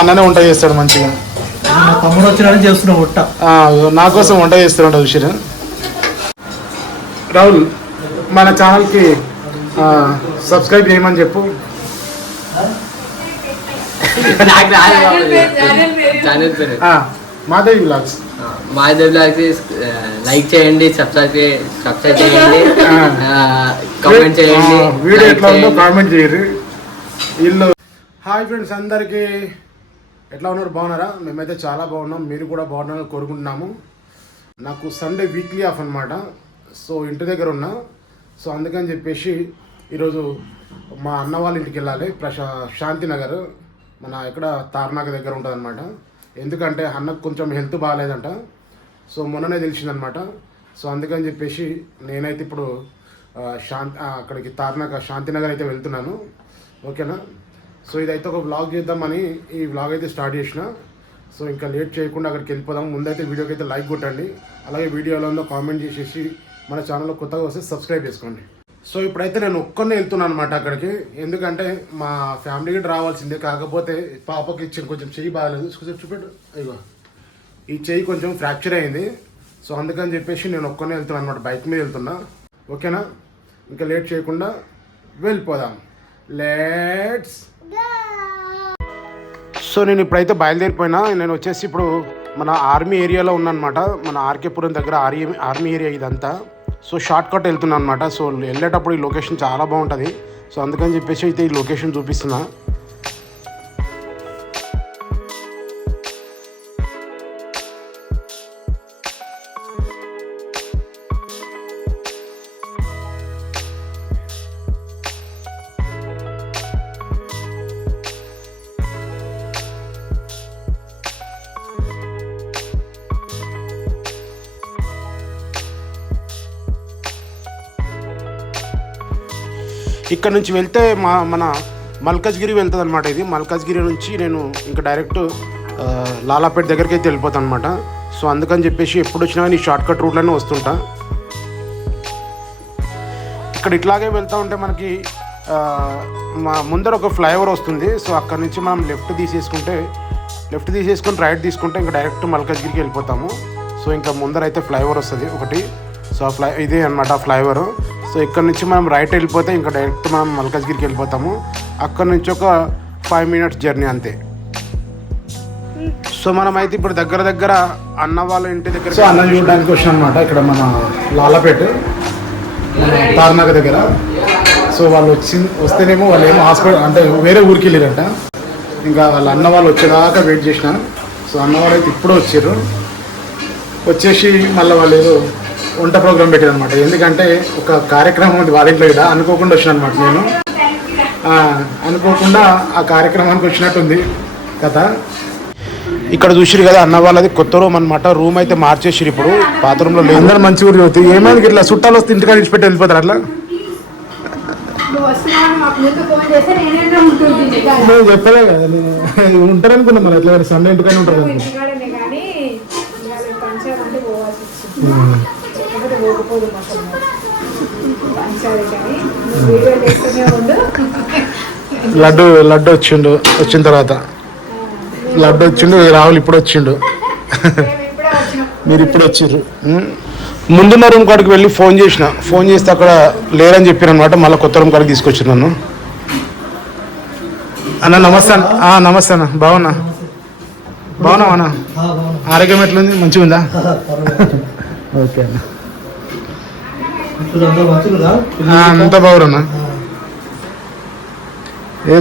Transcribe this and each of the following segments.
అన్ననే వంట చేస్తాడు మంచిగా. తమ్ముడు వచ్చిన చేస్తున్నా వంట, నా కోసం వంట చేస్తున్నాడు విషయం. రాహుల్, మన ఛానల్కి సబ్స్క్రైబ్ చేయమని చెప్పు. మాధవి బ్లాగ్స్ లైక్ చేయండి, సబ్స్క్రైబ్ చేయండి, కామెంట్ చేయండి. వీడియో ఎట్లా ఉందో కామెంట్ చేయరు వీళ్ళు. హాయ్ ఫ్రెండ్స్, అందరికీ ఎట్లా ఉన్నారు? బాగున్నారా? మేమైతే చాలా బాగున్నాం, మీరు కూడా బాగున్నారని కోరుకుంటున్నాము. నాకు సండే వీక్లీ ఆఫ్ అనమాట. సో ఇంటి దగ్గర ఉన్నా. సో అందుకని చెప్పేసి ఈరోజు మా అన్న వాళ్ళ ఇంటికి వెళ్ళాలి. శాంతినగర్, మన ఇక్కడ తార్నాక దగ్గర ఉంటుంది అనమాట. ఎందుకంటే అన్నకు కొంచెం హెల్త్ బాగాలేదంట. సో మొన్ననే తెలిసిందనమాట. సో అందుకని చెప్పేసి నేనైతే ఇప్పుడు అక్కడికి తార్నాక శాంతినగర్ అయితే వెళ్తున్నాను. ఓకేనా? సో ఇదైతే ఒక వ్లాగ్ చేద్దామని ఈ వ్లాగ్ అయితే స్టార్ట్ చేసిన. సో ఇంకా లేట్ చేయకుండా అక్కడికి వెళ్ళిపోదాం. ముందైతే వీడియోకి అయితే లైక్ కొట్టండి, అలాగే వీడియోలో కామెంట్ చేసేసి మన ఛానల్లో కొత్తగా వస్తే సబ్స్క్రైబ్ చేసుకోండి. సో ఇప్పుడైతే నేను ఒక్కనే వెళ్తున్నాను అనమాట అక్కడికి. ఎందుకంటే మా ఫ్యామిలీకి రావాల్సిందే, కాకపోతే పాపకి కొంచెం చెయ్యి బాగాలేదు. చూపెట్టు, ఇగో ఈ చెయ్యి కొంచెం ఫ్రాక్చర్ అయింది. సో అందుకని చెప్పేసి నేను ఒక్కనే వెళ్తున్నాను అనమాట, బైక్ మీద వెళ్తున్నా. ఓకేనా? ఇంకా లేట్ చేయకుండా వెళ్ళిపోదాం. లెట్స్. సో నేను ఇప్పుడైతే బయలుదేరిపోయినా. నేను వచ్చేసి ఇప్పుడు మన ఆర్మీ ఏరియాలో ఉన్నానమాట. మన ఆర్కేపురం దగ్గర ఆర్మీ ఏరియా ఇదంతా. సో షార్ట్ కట్ వెళ్తున్నాను అనమాట. సో వెళ్ళేటప్పుడు ఈ లొకేషన్ చాలా బాగుంటుంది. సో అందుకని చెప్పేసి అయితే ఈ లొకేషన్ చూపిస్తున్నా. ఇక్కడ నుంచి వెళ్తే మన మల్కాజ్గిరి వెళ్తుంది అనమాట. ఇది మల్కాజ్గిరి నుంచి నేను ఇంకా డైరెక్ట్ లాలాపేట దగ్గరికి అయితే వెళ్ళిపోతాను అనమాట. సో అందుకని చెప్పేసి ఎప్పుడు వచ్చినా కానీ షార్ట్ కట్ రూట్లోనే వస్తుంటా. ఇక్కడ ఇట్లాగే వెళ్తూ ఉంటే మనకి మా ముందర ఒక ఫ్లైఓవర్ వస్తుంది. సో అక్కడ నుంచి మనం లెఫ్ట్ తీసేసుకొని రైట్ తీసుకుంటే ఇంకా డైరెక్ట్ మల్కాజ్గిరికి వెళ్ళిపోతాము. సో ఇంకా ముందర అయితే ఫ్లైఓవర్ వస్తుంది ఒకటి. సో ఇదే అనమాట ఫ్లైఓవర్. సో ఇక్కడ నుంచి మనం రైట్ వెళ్ళిపోతే ఇంకా డైరెక్ట్ మనం మల్కాజ్గిరికి వెళ్ళిపోతాము. అక్కడ నుంచి ఒక 5 minutes జర్నీ అంతే. సో మనం అయితే ఇప్పుడు దగ్గర అన్న వాళ్ళ ఇంటి దగ్గర అన్నం చూడడానికి వచ్చాం అనమాట. ఇక్కడ మన లాలాపేట తార్నాక దగ్గర. సో వాళ్ళు వస్తేనేమో వాళ్ళు ఏమో హాస్పిటల్ అంటే వేరే ఊరికి వెళ్ళారంట. ఇంకా వాళ్ళ అన్న వాళ్ళు వచ్చేదాకా వెయిట్ చేసిన. సో అన్న వాళ్ళు అయితే ఇప్పుడు వచ్చేసి మళ్ళీ వాళ్ళు ఏదో వంట ప్రోగ్రామ్ పెట్టారు అనమాట. ఎందుకంటే ఒక కార్యక్రమం ఉంది వాళ్ళ ఇంట్లో. ఇలా అనుకోకుండా వచ్చిన అనమాట. నేను అనుకోకుండా ఆ కార్యక్రమానికి వచ్చినట్టుంది కథ. ఇక్కడ చూసిరు కదా అన్న వాళ్ళది కొత్త రూమ్ అనమాట. రూమ్ అయితే మార్చేసిరు ఇప్పుడు. పాత రూమ్లో లేదు. అందరూ మంచి ఊరి అవుతుంది. ఏమైంది ఇట్లా చుట్టాలు వస్తే ఇంటికాడ ఇచ్చిపెట్టి వెళ్ళిపోతారు అట్లా? నేను చెప్పలే కదా, నేను ఉంటారనుకున్నా. మరి ఎట్లా సండే ఇంటికాడ ఉంటారు కదా. లడ్డు వచ్చిన తర్వాత రాహుల్ ఇప్పుడు వచ్చిండు. మీరు ఇప్పుడు వచ్చిర్రు. ముందున్న రూమ్ కాడికి వెళ్ళి ఫోన్ చేస్తే అక్కడ లేరని చెప్పారు అనమాట. మళ్ళీ కొత్త రూమ్ కాడికి తీసుకొచ్చారు నన్ను. అన్న నమస్తే. నమస్తే అన్న. బాగున్నావా అన్న? ఆరోగ్యం ఎట్లుంది? మంచిగా ఉందా? ఓకే అన్న. అంత బాగురన్నా.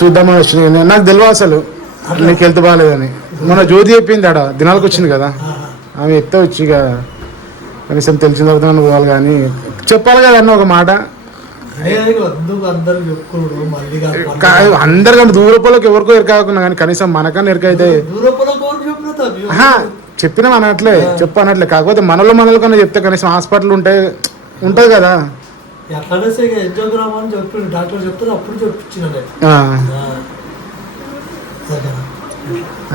చూద్దామని వచ్చింది. నాకు తెలియదు అసలు నీకు హెల్త్ బాగాలేదని. మన జ్యోతి చెప్పింది ఆడ దినాలకు వచ్చింది కదా. ఆమె ఎత్తే వచ్చి ఇక కనీసం తెలిసిన తర్వాత నువ్వు పోవాలి. కానీ చెప్పాలి కదా అన్న ఒక మాట. అందరికంటే దూరపోలకు ఎవరికో ఎరకాకున్నా కానీ కనీసం మనకన్నా ఎరకైతే చెప్పినా అనట్లే చెప్పనట్లే. కాకపోతే మనలో కన్నా చెప్తే కనీసం హాస్పిటల్ ఉంటుంది కదా.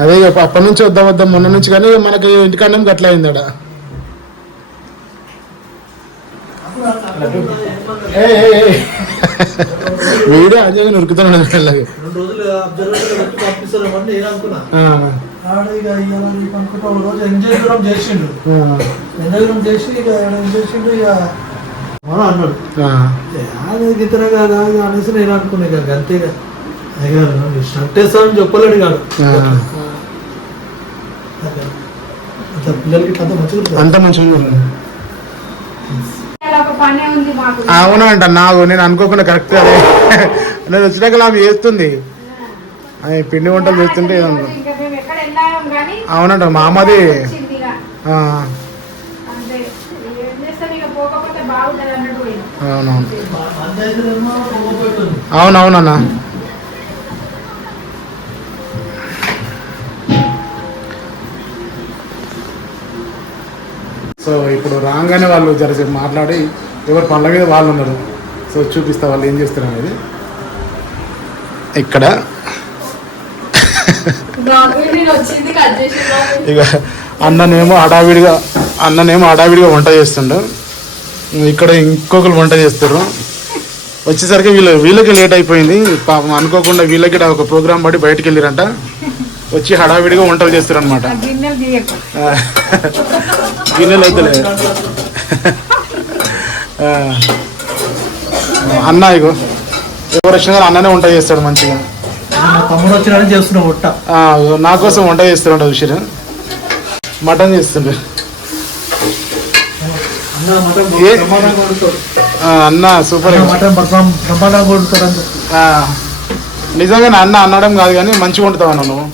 అదే అప్పటి నుంచి వద్దాం మొన్న నుంచి. కానీ మనకి ఇంటికన్నా గట్ల అయింది. వీడియో అజయ్ ఉరుకుతున్నాడు మెల్లగా. 2 రోజులు అబ్జర్వేషన్ పెట్టి పంపిస్తారేమని నేను అనుకున్నా. ఆడ ఇక ఇవాళ అనుకుంటా ఒక రోజు ఎంజాయ్ దూరం చేసిండు. ఎంజాయ్ దూరం చేసి ఇక ఏం చేసిండు ఇక మనం అన్నాడు అది గితనే కదా అనేసి నేను అనుకున్నా. ఇక అంతేగా స్టంట్ వేస్తామని చెప్పలేడు కాదు. పిల్లలకి అంత మంచిగా అవునా అంట. నాకు నేను అనుకోకుండా కరెక్ట్ అదే నేను వచ్చినాక ఆమె చేస్తుంది పిండి వంటలు చేస్తుంటే అవునంట మామది. అవునవును అవునవునన్నా. సో ఇప్పుడు రాగానే వాళ్ళు జరసేపు మాట్లాడి ఎవరు పళ్ళ మీద వాళ్ళు ఉన్నారు. సో చూపిస్తా వాళ్ళు ఏం చేస్తారు అనేది. ఇక్కడ ఇక అన్ననేమో హడావిడిగా వంట చేస్తుండు. ఇక్కడ ఇంకొకరు వంట చేస్తారు. వచ్చేసరికి వీళ్ళకి లేట్ అయిపోయింది పాపం. అనుకోకుండా వీళ్ళకి ఒక ప్రోగ్రామ్ పడి బయటకు వెళ్ళిరంట. వచ్చి హడావిడిగా వంటలు చేస్తారు అనమాట. గిన్నెలు అయితే అన్న ఇగో ఎవరు వచ్చినా అన్ననే వంట చేస్తాడు మంచిగా. తమ్ముడు వచ్చిన చేస్తున్నా వంట. నా కోసం వంట చేస్తున్నాడు విషయం. మటన్ చేస్తుండే అన్న సూపర్. నిజంగా అన్న అనడం కాదు కానీ మంచిగా వండుతావు అన్న నువ్వు.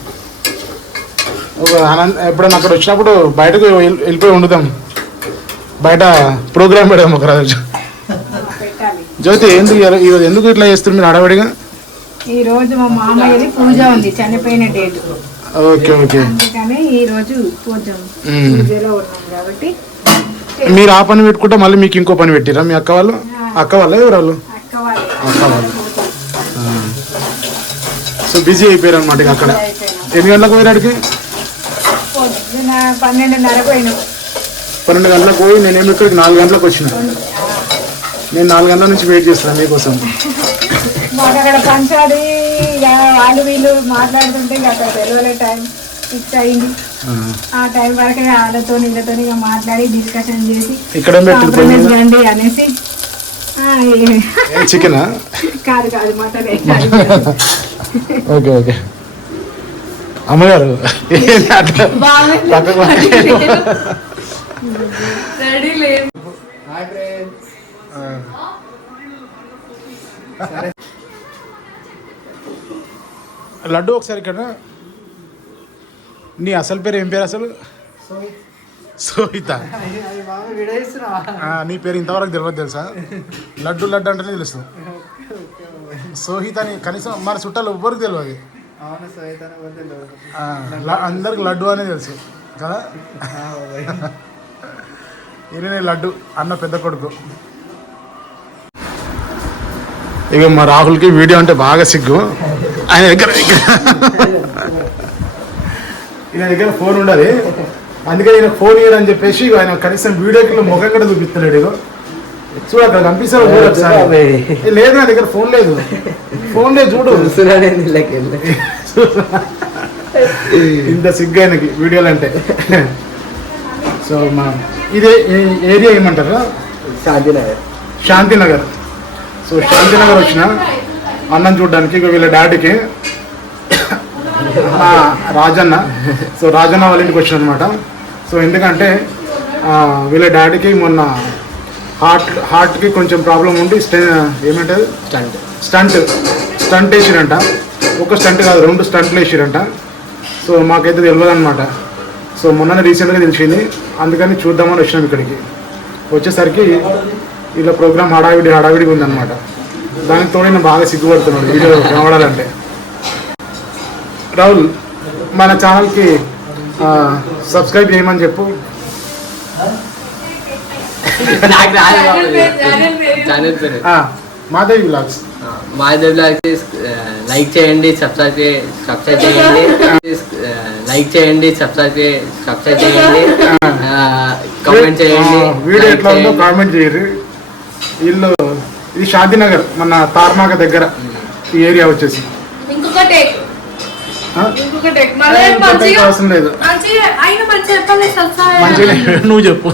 ఎప్పుడన్నా అక్కడ వచ్చినప్పుడు బయటకు వెళ్ళిపోయి వండుతాం. బయట ప్రోగ్రామ్ పెడదాం ఒక రోజు. జ్యోతి ఈరోజు ఎందుకు ఇట్లా చేస్తుంది మీరు హడావిడిగా? ఈ రోజు మా మామయ్యది పూజ ఉంది, చనిపోయిన డేట్. Okay okay. అందుకని ఈ రోజు పూజలో ఉన్నాం కాబట్టి మీరు ఆ పని పెట్టుకుంటే మళ్ళీ మీకు ఇంకో పని పెట్టిరా మీ అక్క వాళ్ళు? అక్క వాళ్ళ ఎవరు? అక్క వాళ్ళు. సో బిజీ అయిపోయారు అనమాట. ఇక అక్కడ ఎన్ని గంటలకు పోయినాడికి? 12:30 పోయినా. 12 గంటలకు పోయి నేనేమి ఇక్కడికి 4 గంటలకు వచ్చిన. నేను 4 గంటల నుంచి వెయిట్ చేస్తాను మీకోసం. మాకు అక్కడ పంచాలి వాళ్ళు వీళ్ళు మాట్లాడుతుంటే అక్కడ తెలియలే టైం ఫిక్స్ అయింది. ఆ టైం వరకే వాళ్ళతో వీళ్ళతో మాట్లాడి డిస్కషన్ చేసి ఇక్కడ రండి అనేసి. చికెనా? కాదు మటన్. Okay okay. అమ్మగారు లడ్డు ఒకసారి ఇక్కడ నీ అసలు పేరు ఏం పేరు అసలు? సోహిత. నీ పేరు ఇంతవరకు తెలియదు తెలుసా? లడ్డు అంటేనే తెలుసు. సోహిత అని కనీసం మన చుట్టాలు ఎవ్వరికి తెలియదు. అందరికి లడ్డు అనే తెలుసు కదా. ఈయన లడ్డు అన్న పెద్ద కొడుకు. ఇక మా రాహుల్కి వీడియో అంటే బాగా సిగ్గు. ఆయన దగ్గర ఫోన్ ఉండదు. అందుకని ఈయన ఫోన్ ఇయ్యడని చెప్పేసి ఆయన కనీసం వీడియోకి ముఖం కూడా చూపిస్తున్నాడు. ఇగో చూడు అక్కడ కనిపిస్తాడు చూడొచ్చు. లేదు నా దగ్గర ఫోన్ లేదు. చూడు ఇంత సిగ్గు ఆయనకి వీడియోలు అంటే. సో మా ఇదే ఏరియా ఏమంటారా? శాంతినగర్. సో శాంతినగర్ వచ్చిన అన్నం చూడడానికి. ఇక వీళ్ళ డాడీకి రాజన్న. సో రాజన్న వాళ్ళ ఇంటికి వచ్చిన అనమాట. సో ఎందుకంటే వీళ్ళ డాడీకి మొన్న హార్ట్కి కొంచెం ప్రాబ్లం ఉండి ఏమంటారు స్టంట్ వేసిరంట. ఒక స్టంట్ కాదు 2 స్టంట్లు వేసిరంట. సో మాకైతే తెలియదు అనమాట. సో మొన్న రీసెంట్గా తెలిసింది. అందుకని చూద్దామని వచ్చినాం ఇక్కడికి. వచ్చేసరికి ఇలా ప్రోగ్రామ్ హడావిడిగా ఉందన్నమాట. దానికి తోడు నేను బాగా సిగ్గుపడుతున్నాడు వీడియో కనబడాలంటే. రాహుల్ మన ఛానల్కి సబ్స్క్రైబ్ చేయమని చెప్పు. మాధవి బ్లాగ్స్. లైక్ చేయండి, సబ్స్క్రైబ్ చేయండి, లైక్ చేయండి, సబ్స్క్రైబ్ చేయండి, కామెంట్ చేయండి. వీడియో ఎట్లా ఉందో కామెంట్ చేయరు. వీళ్ళు ఇది శాంతినగర్ మన తార్నాక దగ్గర ఈ ఏరియా వచ్చేసి. ఇంకొక టేక్ ఆ? ఇంకొక టేక్ ఇంకొకటి అవసరం లేదు, మంచిగా నువ్వు చెప్పు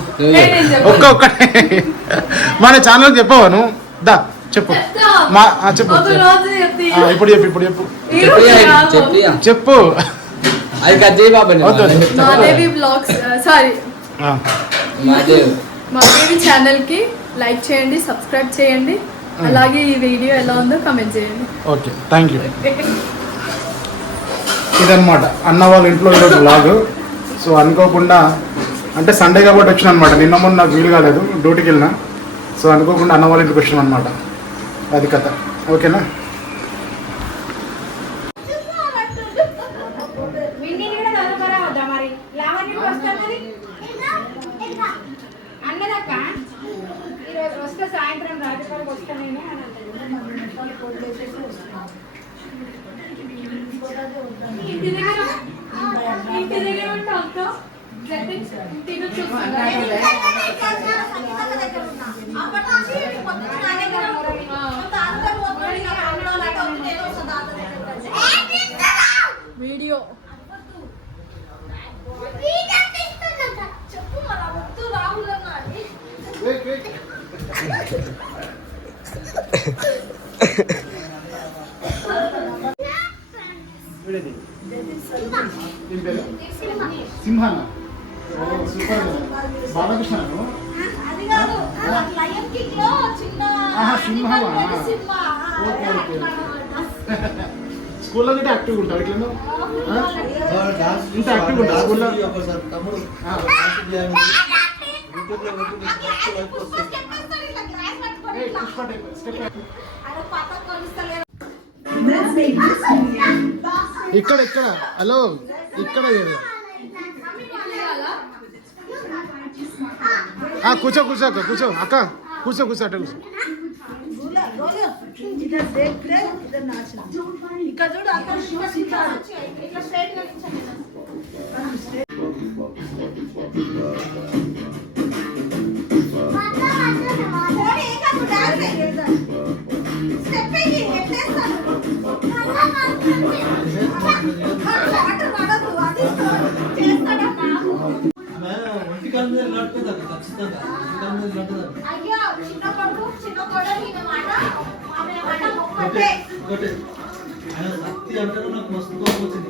ఒక్కొక్కటే. మన ఛానల్ చెప్పవా నువ్వు? దా చెప్పు చెప్పు ఇప్పుడు చెప్పు చెప్పు అది కట్ చేయి బాబు. మాదేవి బ్లాగ్స్ సారీ మాదేవి ఛానల్ కి లైక్ చేయండి, సబ్స్క్రైబ్ చేయండి, అలాగే ఈ వీడియో ఎలా ఉందో కామెంట్ చేయండి. Okay, thank you. ఇదన్నమాట అన్న వాళ్ళ ఇంట్లో ఈరోజు వ్లాగ్. సో అనుకోకుండా అంటే సండే కాబట్టి వచ్చిన అనమాట. నిన్న మొన్న నాకు వీలు కాలేదు, డ్యూటీకి వెళ్ళిన. సో అనుకోకుండా అన్న వాళ్ళ ఇంటికి వచ్చిన అనమాట. అది కథ. ఓకేనా? సాయంత్రం రాజకీయాలకు వస్తానే ఇంటి దగ్గర ఉంటా వీడియో సింహాన సూపర్. బాలకృష్ణ సింహమా? Okay okay. స్కూల్లో కూడా యాక్టివ్ ఉంటావు ఇట్లా? ఇంత యాక్టివ్ ఉంటావు స్కూల్లో? ఇక్కడ ఇక్కడ హలో ఇక్కడ కూర్చో కూర్చో అక్క, కూర్చో అక్క, కూర్చో కూర్చో అట్ట కూర్చో. నాకు మస్తు వచ్చింది.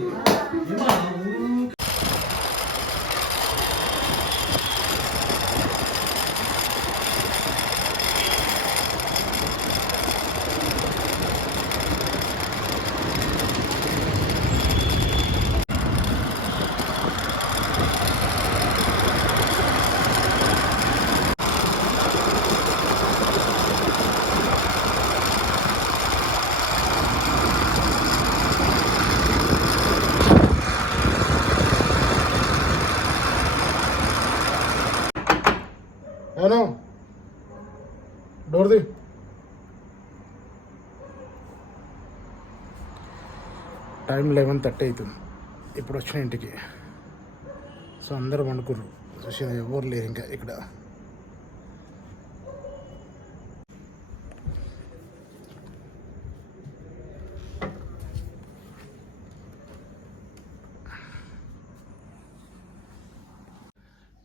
అవును, డోర్ ది. టైం 11:30 అవుతుంది ఇప్పుడు వచ్చిన ఇంటికి. సో అందరూ వండుకుర్రు, చూసి ఎవరు లేరు ఇంకా ఇక్కడ.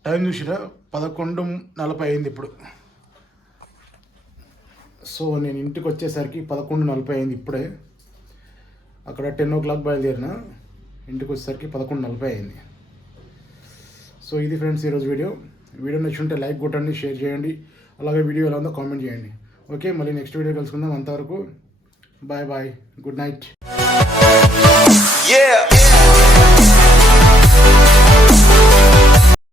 టైం చూసిరా 11:40 అయింది ఇప్పుడు. సో నేను ఇంటికి వచ్చేసరికి 11:40 అయింది ఇప్పుడే. అక్కడ 10 o'clock బయలుదేరిన, ఇంటికి వచ్చేసరికి 11:40 అయింది. సో ఇది ఫ్రెండ్స్ ఈరోజు వీడియో. వీడియో నచ్చుంటే లైక్ కొట్టండి, షేర్ చేయండి, అలాగే వీడియో ఎలా ఉందో కామెంట్ చేయండి. ఓకే, మళ్ళీ నెక్స్ట్ వీడియో కలుసుకుందాం. అంతవరకు బాయ్ బాయ్, గుడ్ నైట్.